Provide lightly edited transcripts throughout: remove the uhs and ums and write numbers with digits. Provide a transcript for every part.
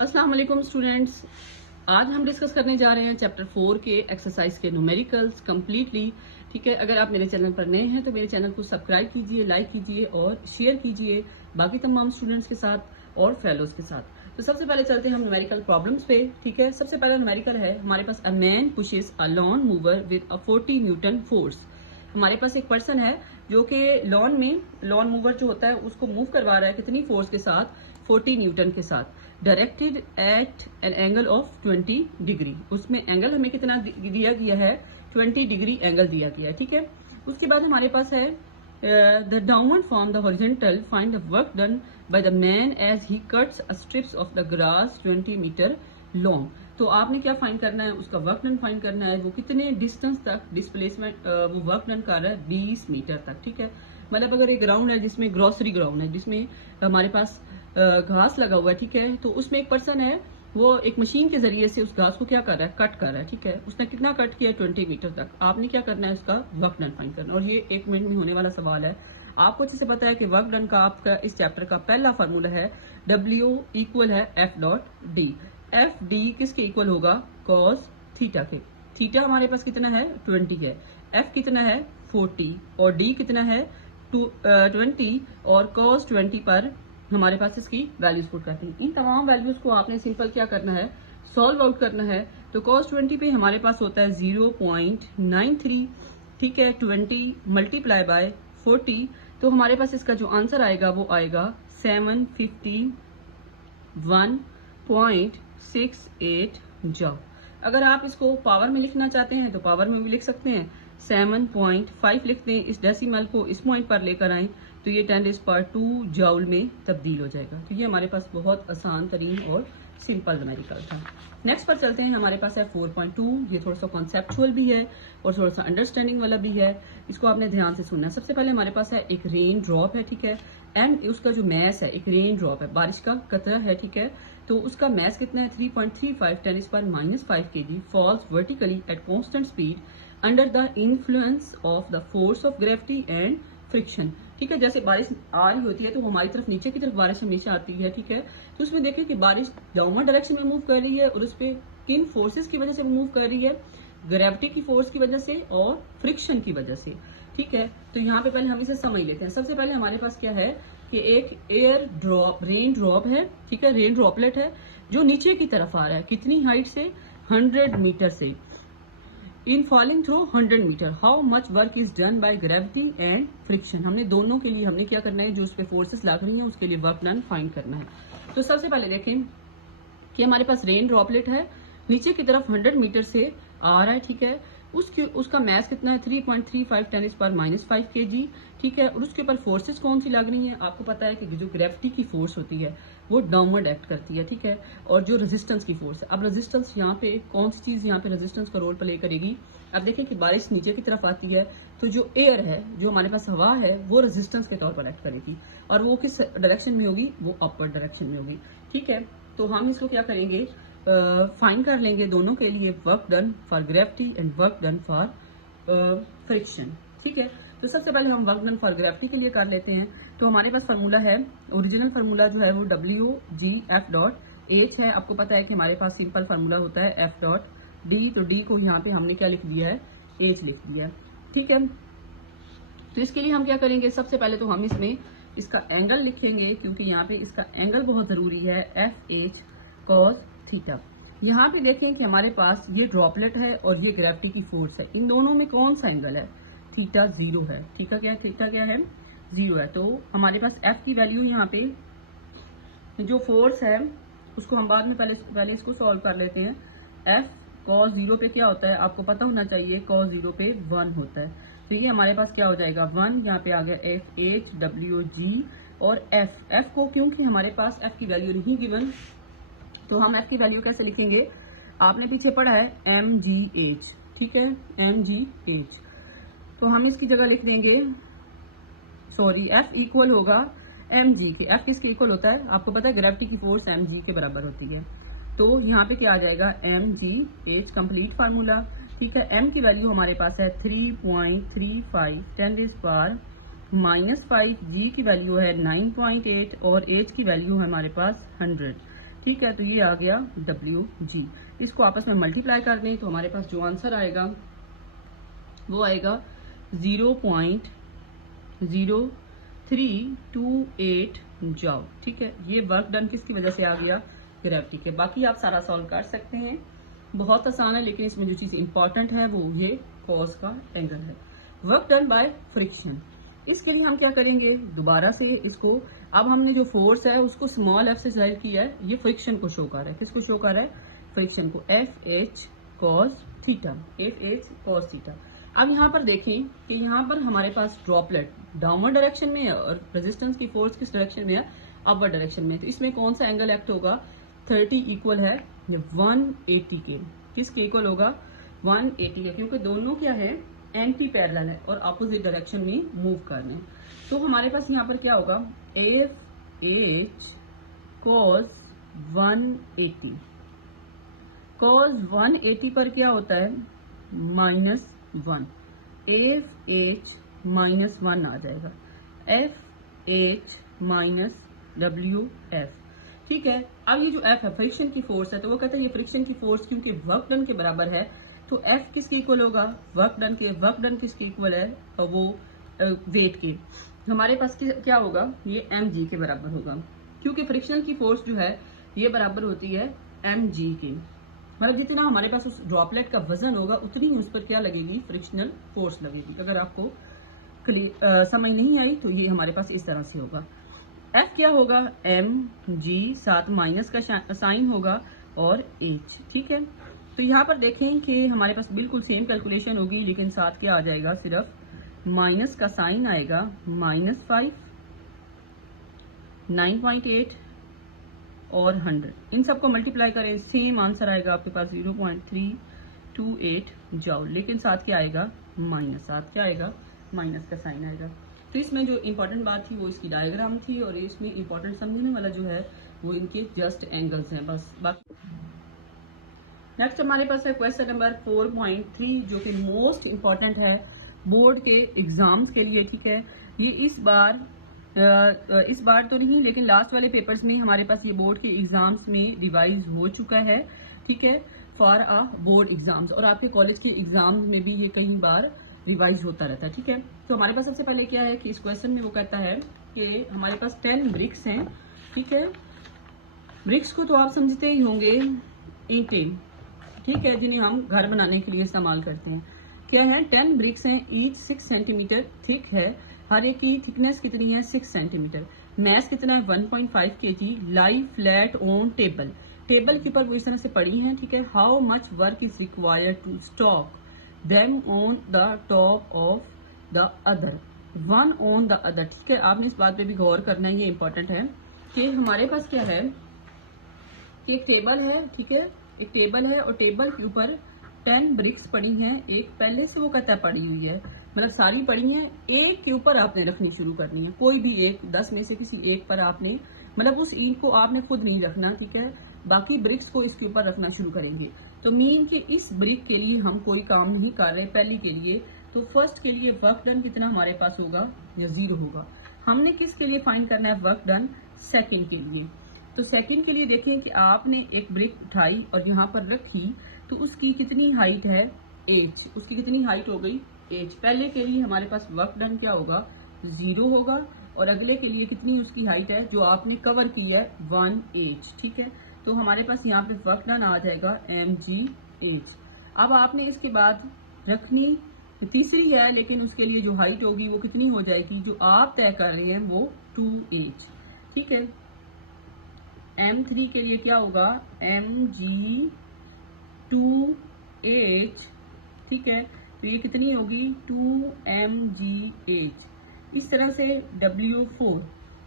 अस्सलाम वालेकुम स्टूडेंट्स। आज हम डिस्कस करने जा रहे हैं चैप्टर 4 के एक्सरसाइज के न्यूमेरिकल्स कंप्लीटली। ठीक है, अगर आप मेरे चैनल पर नए हैं तो मेरे चैनल को सब्सक्राइब कीजिए, लाइक कीजिए और शेयर कीजिए बाकी तमाम स्टूडेंट्स के साथ और फेलोज के साथ। तो सबसे पहले चलते हैं हम न्यूमेरिकल प्रॉब्लम्स पे। ठीक है, सबसे पहला न्यूमेरिकल है हमारे पास, a man pushes a lawn mower with a 40 newton force. हमारे पास एक पर्सन है जो कि लॉन मूवर जो होता है उसको मूव करवा रहा है कितनी फोर्स के साथ, 40 न्यूटन के साथ, directed eight an angle of 20 degree. उसमें एंगल हमें कितना दिया गया है, 20 डिग्री एंगल दिया गया है। ठीक है, उसके बाद हमारे पास है the downward from the horizontal find the work done by the man as he cuts strips of the grass 20 metre long. तो आपने क्या फाइंड करना है, उसका वर्क डन फाइंड करना है, वो कितने डिस्टेंस तक डिस्प्लेसमेंट वो वर्क डन कर रहा है, 20 मीटर तक। ठीक है, मतलब अगर एक ग्राउंड है जिसमें ग्रोसरी ग्राउंड है जिसमें हमारे पास घास लगा हुआ है, ठीक है, तो उसमें एक पर्सन है वो एक मशीन के जरिए से उस घास को क्या कर रहा है, कट कर रहा है। ठीक है, उसने कितना कट किया, 20 मीटर तक। आपने क्या करना है, उसका वर्क डन फाइंड करना। और ये 1 मिनट में होने वाला सवाल है। आपको अच्छे से पता है कि वर्क डन का आपका इस चैप्टर का पहला फार्मूला है W इक्वल है F.D। F D किसके इक्वल होगा, कॉस थीटा के। थीटा हमारे पास कितना है, 20 है, F कितना है 40 और D कितना है 20 और कॉस 20 पर हमारे पास इसकी वैल्यूज पुट करते हैं। इन तमाम वैल्यूज को आपने सिंपल क्या करना है, सॉल्व आउट करना है। तो cos 20 पे हमारे पास होता है 0.93। ठीक है, 20 मल्टीप्लाई बाय 40, तो हमारे पास इसका जो आंसर आएगा वो आएगा 751.68 जॉब। अगर आप इसको पावर में लिखना चाहते हैं तो पावर में भी लिख सकते हैं, 7.5 लिख दें, इस डेसिमल को इस पॉइंट पर लेकर आए तो ये 10⁻² जूल में तब्दील हो जाएगा। तो ये हमारे पास बहुत आसान तरीन और सिंपल न्यूमेरिकल था। नेक्स्ट पर चलते हैं, हमारे पास है 4.2। ये थोड़ा सा कॉन्सेप्चुअल भी है और थोड़ा सा अंडरस्टैंडिंग वाला भी है, इसको आपने ध्यान से सुनना है। सबसे पहले हमारे पास है एक रेन ड्रॉप है, ठीक है, एंड उसका जो मैस है, एक रेन ड्रॉप है, बारिश का कतरा है, ठीक है, तो उसका मैस कितना है 3.35 10⁻⁵ kg, falls vertically at constant speed under the influence of the force of gravity and friction. ठीक है, जैसे बारिश आ रही होती है तो हमारी तरफ नीचे की तरफ बारिश हमेशा आती है। ठीक है, तो उसमें देखें कि बारिश डाउनवर्ड डायरेक्शन में मूव कर रही है और उस पर किन फोर्सेस की वजह से मूव कर रही है, ग्रेविटी की फोर्स की वजह से और फ्रिक्शन की वजह से। ठीक है, तो यहाँ पे पहले हम इसे समझ लेते हैं। सबसे पहले हमारे पास क्या है कि एक एयर ड्रॉप, रेन ड्रॉप है, ठीक है, रेन ड्रॉपलेट है जो नीचे की तरफ आ रहा है, कितनी हाइट से, 100 मीटर से। In falling through 100 metre, how much work is done by gravity and friction. हमने दोनों के लिए हमने क्या करना है, जो उस पर फोर्सेस लग रही हैं उसके लिए वर्क डन फाइंड करना है। तो सबसे पहले देखें कि हमारे पास रेन ड्रॉपलेट है, नीचे की तरफ 100 मीटर से आ रहा है। ठीक है, उसका मैस कितना है 3.35 10⁻⁵ kg। ठीक है, और उसके ऊपर फोर्सेस कौन सी लग रही हैं, आपको पता है कि जो ग्रेविटी की फोर्स होती है वो डाउनवर्ड एक्ट करती है। ठीक है, और जो रेजिस्टेंस की फोर्स है, अब रेजिस्टेंस यहाँ पे कौन सी चीज यहाँ पे रेजिस्टेंस का रोल प्ले करेगी। अब देखें कि बारिश नीचे की तरफ आती है तो जो एयर है, जो हमारे पास हवा है, वो रेजिस्टेंस के तौर पर एक्ट करेगी और वो किस डायरेक्शन में होगी, वो अपवर्ड डायरेक्शन में होगी। ठीक है, तो हम इसको क्या करेंगे, फाइंड कर लेंगे दोनों के लिए, work done for gravity and work done for friction. ठीक है, तो सबसे पहले हम वर्क डन फॉर ग्रेविटी के लिए कर लेते हैं। तो हमारे पास फार्मूला है, ओरिजिनल फार्मूला जो है वो WGF.H है। आपको पता है कि हमारे पास सिंपल फार्मूला होता है F.D, तो D को यहाँ पे हमने क्या लिख दिया है, H लिख दिया है। ठीक है, तो इसके लिए हम क्या करेंगे, सबसे पहले तो हम इसमें इसका एंगल लिखेंगे, क्योंकि यहाँ पे इसका एंगल बहुत जरूरी है, FH cos थीटा। यहाँ पे देखें कि हमारे पास ये ड्रॉपलेट है और ये ग्रेविटी की फोर्स है, इन दोनों में कौन सा एंगल है, थीटा 0 है। थीटा क्या है 0 है। तो हमारे पास F की वैल्यू यहाँ पे जो फोर्स है उसको हम बाद में पहले इसको सॉल्व कर लेते हैं। F cos 0 पे क्या होता है, आपको पता होना चाहिए, cos 0 पे 1 होता है। तो ये हमारे पास क्या हो जाएगा 1, यहाँ पे आ गया FH WG और F को, क्योंकि हमारे पास F की वैल्यू नहीं गिवन, तो हम F की वैल्यू कैसे लिखेंगे, आपने पीछे पढ़ा है MGH। ठीक है, MGH, तो हम इसकी जगह लिख देंगे, सॉरी, F इक्वल होगा mg के। F किसके इक्वल होता है, आपको पता है ग्रेविटी की फोर्स mg के बराबर होती है। तो यहाँ पे क्या आ जाएगा mgh, कंप्लीट फार्मूला। ठीक है, m की वैल्यू हमारे पास है 3.35 10⁻⁵, g की वैल्यू है 9.8 और h की वैल्यू है हमारे पास 100। ठीक है, तो ये आ गया WG। इसको आपस में मल्टीप्लाई कर दें तो हमारे पास जो आंसर आएगा वो आएगा 0.0328 जॉल। ठीक है, ये वर्क डन किसकी वजह से आ गया, ग्रेविटी के। बाकी आप सारा सॉल्व कर सकते हैं, बहुत आसान है, लेकिन इसमें जो चीज इंपॉर्टेंट है वो ये कॉज का एंगल है। वर्क डन बाय फ्रिक्शन, इसके लिए हम क्या करेंगे, दोबारा से इसको, अब हमने जो फोर्स है उसको स्मॉल एफ से जाहिर किया है, ये फ्रिक्शन को शो कर रहा है। किसको शो कर रहा है, फ्रिक्शन को। FH cos theta, FH cos theta. अब यहाँ पर देखें कि यहाँ पर हमारे पास ड्रॉपलेट डाउनवर्ड डायरेक्शन में है और रेजिस्टेंस की फोर्स किस डायरेक्शन में है, अपवर्ड डायरेक्शन में। तो इसमें कौन सा एंगल एक्ट होगा, 30 इक्वल है 180 के। किसके इक्वल होगा, 180 के, क्योंकि दोनों क्या है, एंटी पैरेलल है और अपोजिट डायरेक्शन में मूव कर रहे हैं। तो हमारे पास यहाँ पर क्या होगा, FH cos 180, cos 180 पर क्या होता है, -1, FH -1 आ जाएगा, FH WF। ठीक है, अब ये जो F है फ्रिक्शन की फोर्स है, तो वो कहता है ये फ्रिक्शन की फोर्स क्योंकि वर्क डन के बराबर है, तो F किसके इक्वल होगा, वर्क डन के। वर्क डन किसके इक्वल है, और वो वेट के। हमारे पास क्या होगा, ये mg के बराबर होगा, क्योंकि फ्रिक्शनल की फोर्स जो है ये बराबर होती है mg के। मतलब जितना हमारे पास उस ड्रॉपलेट का वजन होगा उतनी ही उस पर क्या लगेगी, फ्रिक्शनल फोर्स लगेगी। अगर आपको समझ नहीं आई तो ये हमारे पास इस तरह से होगा। F क्या होगा, mg, साथ माइनस का साइन होगा और h। ठीक है, तो यहाँ पर देखें कि हमारे पास बिल्कुल सेम कैलकुलेशन होगी, लेकिन साथ क्या आ जाएगा, सिर्फ माइनस का साइन आएगा, -5, 9.8 और 100, इन सबको मल्टीप्लाई करें, सेम आंसर आएगा आपके पास 0.328 जॉल। लेकिन साथ क्या आएगा, माइनस, साथ क्या आएगा, माइनस का साइन आएगा। तो इसमें जो इंपॉर्टेंट बात थी वो इसकी डायग्राम थी, और इसमें इंपॉर्टेंट समझने वाला जो है वो इनके जस्ट एंगल्स हैं बस। बाकी नेक्स्ट हमारे पास है क्वेश्चन नंबर 4.3, जो कि मोस्ट इंपॉर्टेंट है बोर्ड के एग्जाम्स के लिए। ठीक है, ये इस बार तो नहीं, लेकिन लास्ट वाले पेपर्स में हमारे पास ये बोर्ड के एग्जाम्स में रिवाइज हो चुका है। ठीक है, फॉर अ बोर्ड एग्जाम्स, और आपके कॉलेज के एग्जाम में भी ये कई बार रिवाइज होता रहता है। ठीक है, तो हमारे पास सबसे पहले क्या है कि इस क्वेश्चन में वो कहता है कि हमारे पास 10 ब्रिक्स हैं। ठीक है, ब्रिक्स को तो आप समझते ही होंगे, ईंटें, ठीक है, जिन्हें हम घर बनाने के लिए इस्तेमाल करते हैं। क्या है, 10 ब्रिक्स हैं, ईच 6 सेंटीमीटर थिक है, हर एक की थिकनेस कितनी है, 6 सेंटीमीटर। मैस कितना है, 1.5 kg। Lie flat on table, table के ऊपर वो इस तरह से पड़ी हैं। ठीक है, how much work is required to stock them on the top of the other, one on the other. ठीक है, आपने इस बात पे भी गौर करना है, ये इंपॉर्टेंट है कि हमारे पास क्या है कि एक टेबल है। ठीक है, एक टेबल है और टेबल के ऊपर 10 ब्रिक्स पड़ी हैं। एक पहले से वो कहता है पड़ी हुई है, मतलब सारी पड़ी हैं, एक के ऊपर आपने रखनी शुरू करनी है, कोई भी एक, 10 में से किसी एक पर आपने, मतलब उस ईंट को आपने खुद नहीं रखना। ठीक है, बाकी ब्रिक्स को इसके ऊपर रखना शुरू करेंगे। तो मीन कि इस ब्रिक के लिए हम कोई काम नहीं कर रहे पहली के लिए, तो फर्स्ट के लिए वर्क डन कितना हमारे पास होगा, या 0 होगा। हमने किसके लिए फाइंड करना है, वर्क डन सेकंड के लिए। तो सेकंड के लिए देखें कि आपने एक ब्रिक उठाई और यहाँ पर रखी, तो उसकी कितनी हाइट है, h, उसकी कितनी हाइट हो गई, h। पहले के लिए हमारे पास वर्क डन क्या होगा, 0 होगा, और अगले के लिए कितनी उसकी हाइट है जो आपने कवर की है, 1h। ठीक है, तो हमारे पास यहाँ पे वर्क डन आ जाएगा mgh। अब आपने इसके बाद रखनी तीसरी है, लेकिन उसके लिए जो हाइट होगी वो कितनी हो जाएगी, जो आप तय कर रहे हैं वो 2h। ठीक है, m3 के लिए क्या होगा, mg 2h। ठीक है, तो ये कितनी होगी, 2mgh। इस तरह से W4,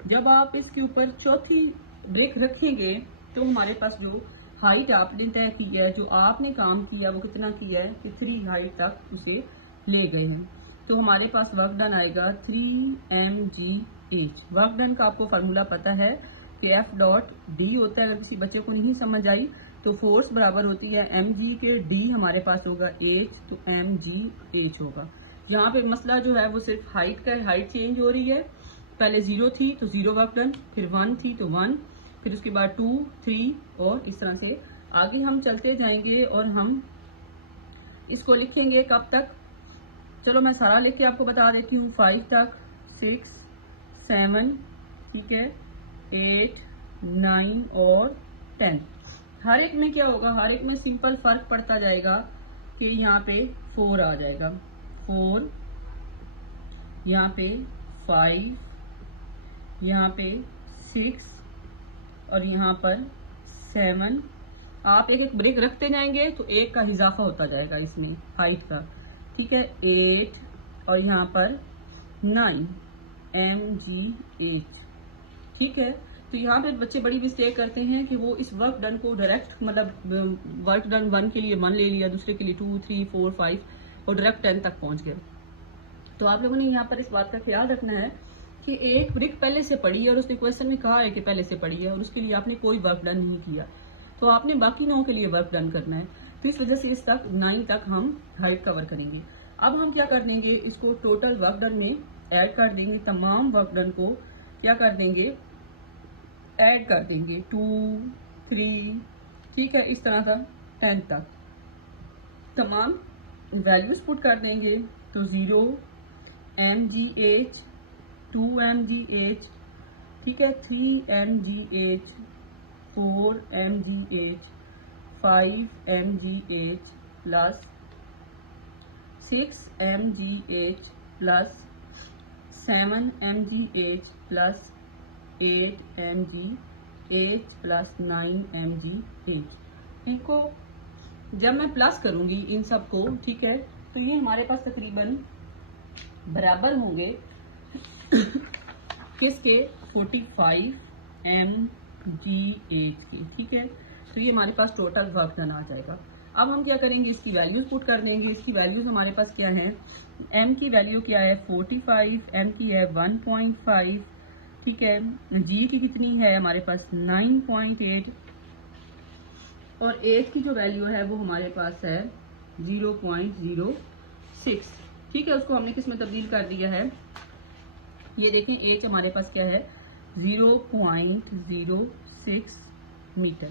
जब आप इसके ऊपर चौथी ब्रिक रखेंगे तो हमारे पास जो हाइट आपने तय की है, जो आपने काम किया वो कितना किया है कि 3 हाइट तक उसे ले गए हैं। तो हमारे पास वर्क डन आएगा 3mgh। वर्क डन का आपको फार्मूला पता है कि F.D होता है। अगर किसी बच्चे को नहीं समझ आई तो फोर्स बराबर होती है mg के, d हमारे पास होगा h, तो mgh होगा। यहाँ पे मसला जो है वो सिर्फ हाइट का, हाइट चेंज हो रही है, पहले 0 थी तो 0 वर्क डन, फिर 1 थी तो 1, फिर उसके बाद 2, 3 और इस तरह से आगे हम चलते जाएंगे और हम इसको लिखेंगे कब तक। चलो मैं सारा लिख के आपको बता देती हूँ। 5 तक, 6, 7, ठीक है, 8, 9 और 10। हर एक में क्या होगा, हर एक में सिंपल फर्क पड़ता जाएगा कि यहाँ पे 4 आ जाएगा, 4, यहाँ पे 5, यहाँ पे 6 और यहाँ पर 7। आप एक एक ब्रेक रखते जाएंगे तो एक का इजाफा होता जाएगा इसमें हाइट का, ठीक है। 8 और यहाँ पर 9 MGH, ठीक है। तो यहाँ पे बच्चे बड़ी मिस्टेक करते हैं कि वो इस वर्क डन को डायरेक्ट, मतलब वर्क डन 1 के लिए 1 ले लिया, दूसरे के लिए 2, 3, 4, 5 और डायरेक्ट 10 तक पहुंच गए। तो आप लोगों ने यहाँ पर इस बात का ख्याल रखना है कि एक ब्रिक पहले से पड़ी है और उसने क्वेश्चन में कहा है कि पहले से पड़ी है और उसके लिए आपने कोई वर्क डन नहीं किया, तो आपने बाकी 9 के लिए वर्क डन करना है। तो इस वजह से इस तक 9 तक हम हाइट कवर करेंगे। अब हम क्या कर देंगे, इसको टोटल वर्क डन में ऐड कर देंगे। तमाम वर्क डन को क्या कर देंगे, ऐड कर देंगे। 2, 3, ठीक है, इस तरह का 10 तक तमाम वैल्यूज पुट कर देंगे। तो 0 MGH, 2 MGH, ठीक है, 3 MGH, 4 MGH, 5 MGH plus 6 MGH plus 7 MGH plus 8 MGH plus 9 MGH। इनको जब मैं प्लस करूंगी इन सबको, ठीक है, तो ये हमारे पास तकरीबन बराबर होंगे किसके, 45 MGH के, ठीक है। तो ये हमारे पास टोटल वर्क डन आ जाएगा। अब हम क्या करेंगे, इसकी वैल्यूज पुट कर देंगे। इसकी वैल्यूज हमारे पास क्या है, M की वैल्यू क्या है 45, M की है 1.5, ठीक है, G की कितनी है हमारे पास 9.8 और H की जो वैल्यू है वो हमारे पास है 0.06, ठीक है। उसको हमने किस में तब्दील कर दिया है, ये देखें H हमारे पास क्या है 0.06 मीटर,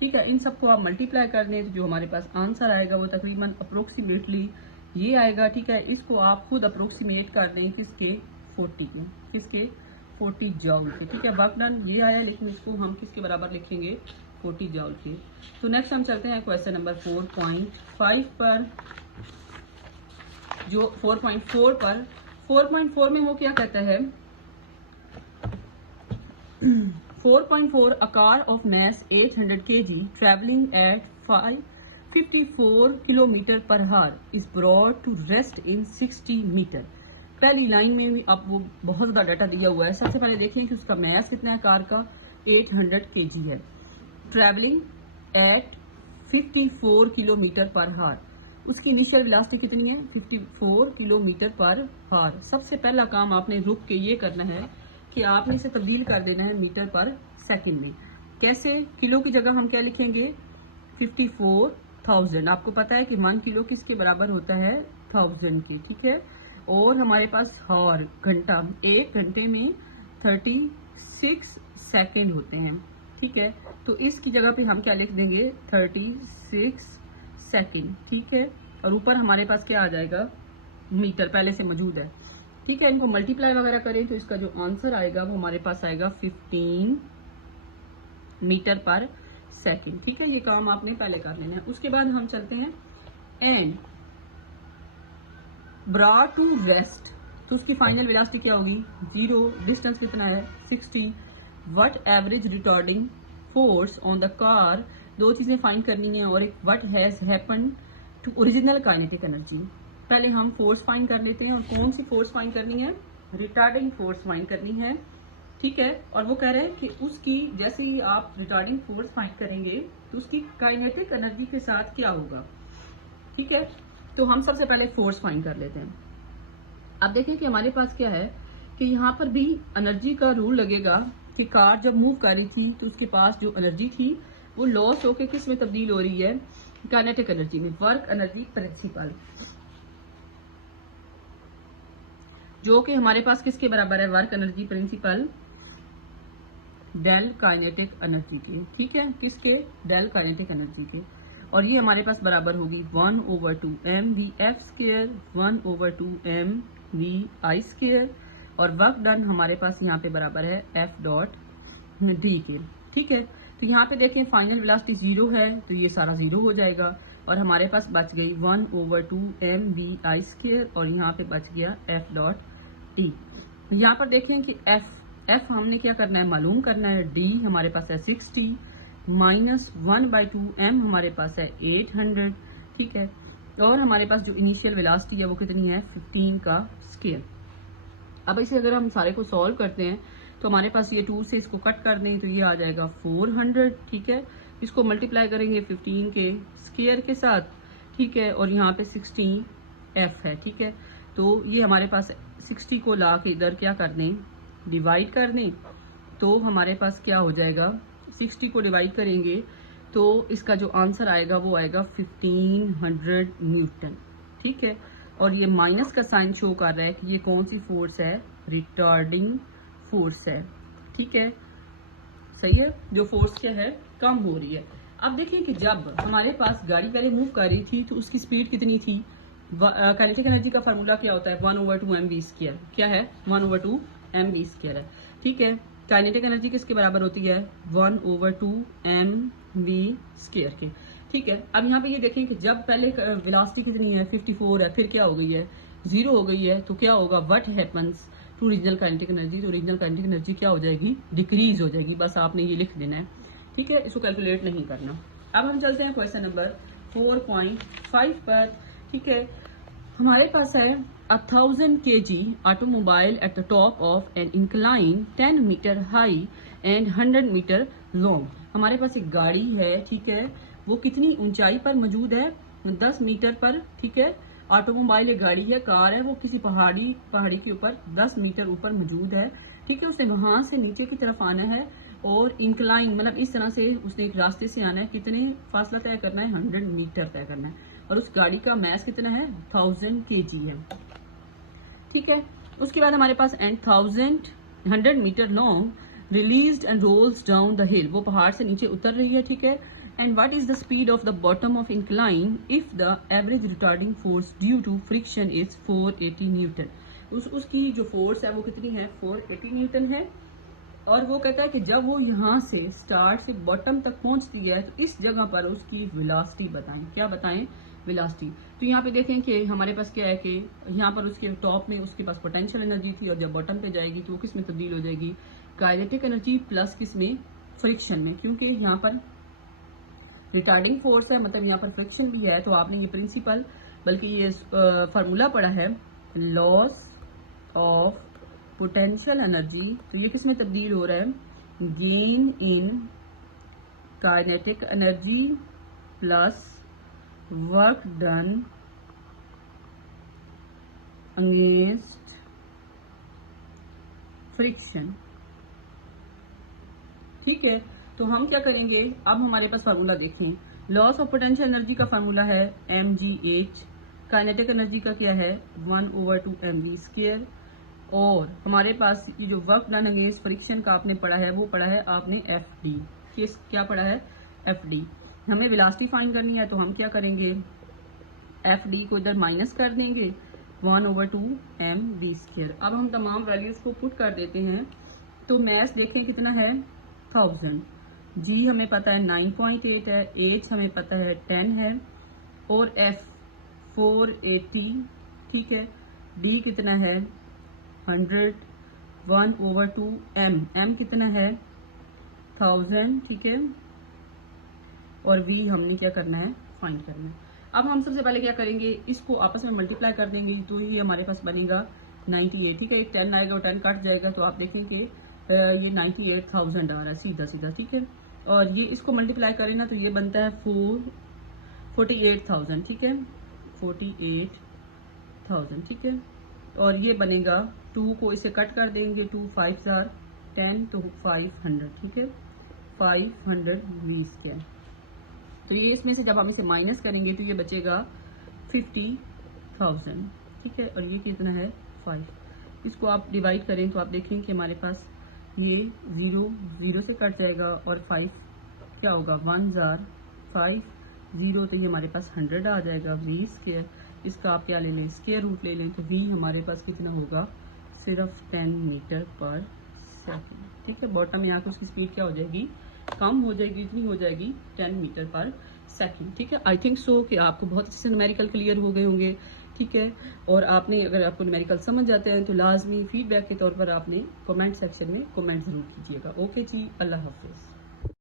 ठीक है। इन सबको आप मल्टीप्लाई कर दें तो जो हमारे पास आंसर आएगा वो तकरीबन अप्रोक्सीमेटली ये आएगा, ठीक है। इसको आप खुद अप्रोक्सीमेट कर दें किसके, 40 के, किसके 40 जॉउल के, ठीक है। वर्क डन ये आया, लेकिन इसको हम किसके बराबर लिखेंगे, 40 जॉउल के। तो नेक्स्ट हम चलते हैं क्वेश्चन नंबर 4.5 पर। जो 4.4 पर, 4.4 में वो क्या कहता है 4.4 a car of mass 800 kg traveling at 54 km per hour is brought to rest in 60 meter। पहली लाइन में भी अब वो बहुत ज्यादा डाटा दिया हुआ है। सबसे पहले देखें कि उसका मैस कितना है, कार का 800 kg है, ट्रेवलिंग एट 54 किलोमीटर पर हार, उसकी इनिशियल वेलोसिटी कितनी है 54 किलोमीटर पर हार। सबसे पहला काम आपने रुक के ये करना है कि आपने इसे तब्दील कर देना है मीटर पर सेकंड में। कैसे, किलो की जगह हम क्या लिखेंगे 54,000। आपको पता है कि 1 किलो किसके बराबर होता है 1000 के, ठीक है। और हमारे पास हार घंटा, 1 घंटे में 36 सेकंड होते हैं, ठीक है। तो इसकी जगह पे हम क्या लिख देंगे 36 सेकंड, ठीक है। और ऊपर हमारे पास क्या आ जाएगा, मीटर पहले से मौजूद है, ठीक है। इनको मल्टीप्लाई वगैरह करें तो इसका जो आंसर आएगा वो हमारे पास आएगा 15 मीटर पर सेकंड, ठीक है। ये काम आपने पहले कर लेना है। उसके बाद हम चलते हैं एंड ब्रा टू रेस्ट, तो उसकी फाइनल वेलोसिटी क्या होगी 0, डिस्टेंस कितना है 60, what average retarding force on the car, दो चीजें फाइंड करनी है, और एक what has happened to original kinetic energy. पहले हम फोर्स फाइंड कर लेते हैं, और कौन सी फोर्स फाइंड करनी है, रिटार्डिंग फोर्स फाइंड करनी है, ठीक है। और वो कह रहे हैं कि उसकी जैसे ही आप रिटार्डिंग फोर्स फाइंड करेंगे तो उसकी काइनेटिक एनर्जी के साथ क्या होगा, ठीक है। तो हम सबसे पहले फोर्स फाइंड कर लेते हैं। अब देखें कि हमारे पास क्या है कि यहाँ पर भी एनर्जी का रूल लगेगा कि कार जब मूव कर रही थी तो उसके पास जो एनर्जी थी वो लॉस होकर किस में तब्दील हो रही है, काइनेटिक एनर्जी में, वर्क एनर्जी प्रिंसिपल, जो कि हमारे पास किसके बराबर है, work energy principle del kinetic energy के, ठीक है, किसके, डेल काइनेटिक एनर्जी के। और ये हमारे पास बराबर होगी 1/2mv/f², 1/2mvi²। और वर्क डन हमारे पास यहाँ पे बराबर है F.d के, ठीक है। तो यहाँ पे देखें फाइनल वेलोसिटी 0 है तो ये सारा 0 हो जाएगा और हमारे पास बच गई 1/2mvi² और यहाँ पे बच गया F.d। यहाँ पर देखें कि F हमने क्या करना है, मालूम करना है। D हमारे पास है 60 माइनस 1/2m हमारे पास है 800, ठीक है। और हमारे पास जो इनिशियल वेलोसिटी है वो कितनी है, 15 का स्क्वायर। अब इसे अगर हम सारे को सॉल्व करते हैं तो हमारे पास ये 2 से इसको कट कर दें तो ये आ जाएगा 400, ठीक है। इसको मल्टीप्लाई करेंगे 15 के स्क्वायर के साथ, ठीक है। और यहाँ पे 16f है, ठीक है। तो ये हमारे पास 60 को ला के इधर क्या कर दें, डिवाइड कर दें तो हमारे पास क्या हो जाएगा, 60 को डिवाइड करेंगे तो इसका जो आंसर आएगा वो आएगा 1500 न्यूटन, ठीक है। और ये माइनस का साइन शो कर रहा है कि ये कौन सी फोर्स है, रिटार्डिंग फोर्स है, ठीक है, सही है। जो फोर्स क्या है, कम हो रही है। अब देखिए कि जब हमारे पास गाड़ी पहले मूव कर रही थी तो उसकी स्पीड कितनी थी, काइनेटिक एनर्जी का फार्मूला क्या होता है, 1/2mv², क्या है, 1/2mv² है, ठीक है। काइनेटिक एनर्जी किसके बराबर होती है, 1/2mv² के, ठीक है। अब यहाँ पे ये देखें कि जब पहले वेलोसिटी कितनी है, 54 है, फिर क्या हो गई है, 0 हो गई है, तो क्या होगा, what happens to original kinetic energy, तो ओरिजिनल काइनेटिक एनर्जी क्या हो जाएगी, डिक्रीज हो जाएगी। बस आपने ये लिख देना है, ठीक है, इसको कैलकुलेट नहीं करना। अब हम चलते हैं क्वेश्चन नंबर 4.5 पर, ठीक है। हमारे पास है 1000 kg automobile at the top of an incline 10 metre high and 100 metre long. हमारे पास एक गाड़ी है, ठीक है, वो कितनी ऊंचाई पर मौजूद है, 10 मीटर पर, ठीक है। ऑटोमोबाइल एक गाड़ी है, कार है, वो किसी पहाड़ी के ऊपर 10 मीटर ऊपर मौजूद है, ठीक है। उसने वहां से नीचे की तरफ आना है और इंक्लाइन मतलब इस तरह से उसने एक रास्ते से आना है, कितने फासला तय करना है, 100 मीटर तय करना है। और उस गाड़ी का मैस कितना है, 1000 kg है, ठीक है। उसके बाद हमारे पास 100 metre long released and rolls down the hill, वो पहाड़ से नीचे उतर रही है, ठीक है। And what is the speed of the bottom of incline if the average retarding force due to friction is 480 newton. उसकी जो फोर्स है वो कितनी है, 480 न्यूटन है। और वो कहता है कि जब वो यहाँ से स्टार्ट से बॉटम तक पहुंचती है तो इस जगह पर उसकी वेलोसिटी बताएं, क्या बताएं, वेलोसिटी। तो यहाँ पे देखें कि हमारे पास क्या है कि यहाँ पर उसके टॉप में उसके पास पोटेंशियल एनर्जी थी और जब बॉटम पे जाएगी तो वो किस में तब्दील हो जाएगी, काइनेटिक एनर्जी प्लस किस में, फ्रिक्शन में, क्योंकि यहाँ पर रिटार्डिंग फोर्स है, मतलब यहाँ पर फ्रिक्शन भी है। तो आपने ये प्रिंसिपल बल्कि ये फार्मूला पढ़ा है, लॉस ऑफ पोटेंशियल एनर्जी, तो ये किस में तब्दील हो रहा है, gain in kinetic energy plus work done against friction, ठीक है। तो हम क्या करेंगे, अब हमारे पास फार्मूला देखें, लॉस ऑफ पोटेंशियल एनर्जी का फार्मूला है mgh, काइनेटिक एनर्जी का क्या है 1/2mv²। और हमारे पास ये जो वर्क डन अगेंस्ट फ्रिक्शन का आपने पढ़ा है वो पढ़ा है आपने Fd, क्या पढ़ा है, Fd। हमें वेलोसिटी फाइंड करनी है तो हम क्या करेंगे, Fd को इधर माइनस कर देंगे 1/2mv²। अब हम तमाम वैल्यूज को पुट कर देते हैं तो मैथ देखें कितना है, 1000, g हमें पता है 9.8 है, h हमें पता है 10 है और f 480, ठीक है। d कितना है 100, 1/2m, m कितना है 1000, ठीक है। और v हमने क्या करना है, फाइंड करना है। अब हम सबसे पहले क्या करेंगे, इसको आपस में मल्टीप्लाई कर देंगे तो ये हमारे पास बनेगा 98, ठीक है। एक 10 आएगा और 10 कट जाएगा तो आप देखेंगे ये 98,000 आ रहा है सीधा सीधा, ठीक है। और ये इसको मल्टीप्लाई करें ना तो ये बनता है 48,000, ठीक है, 48,000, ठीक है। और ये बनेगा 2 को इसे कट कर देंगे, 2 5 are 10 तो 500, ठीक है, 500 v²। तो ये इसमें से जब हम इसे माइनस करेंगे तो ये बचेगा 50,000, ठीक है। और ये कितना है 5, इसको आप डिवाइड करें तो आप देखें कि हमारे पास ये 0 0 से कट जाएगा और 5 क्या होगा 1 जार 5 0, तो ये हमारे पास 100 आ जाएगा v स्क्वायर। इसका आप क्या ले लें, स्क्वायर रूट ले लें, तो v हमारे पास कितना होगा, सिर्फ 10 मीटर पर सेकेंड। ठीक है, बॉटम में आकर उसकी स्पीड क्या हो जाएगी, कम हो जाएगी, इतनी हो जाएगी 10 मीटर पर सेकेंड। ठीक है, आई थिंक सो कि आपको बहुत अच्छे से न्यूमेरिकल क्लियर हो गए होंगे। ठीक है, और आपने अगर आपको न्यूमेरिकल समझ जाते हैं तो लाजमी फीडबैक के तौर पर आपने कमेंट सेक्शन में कमेंट ज़रूर कीजिएगा। ओके जी, अल्लाह हाफिज़।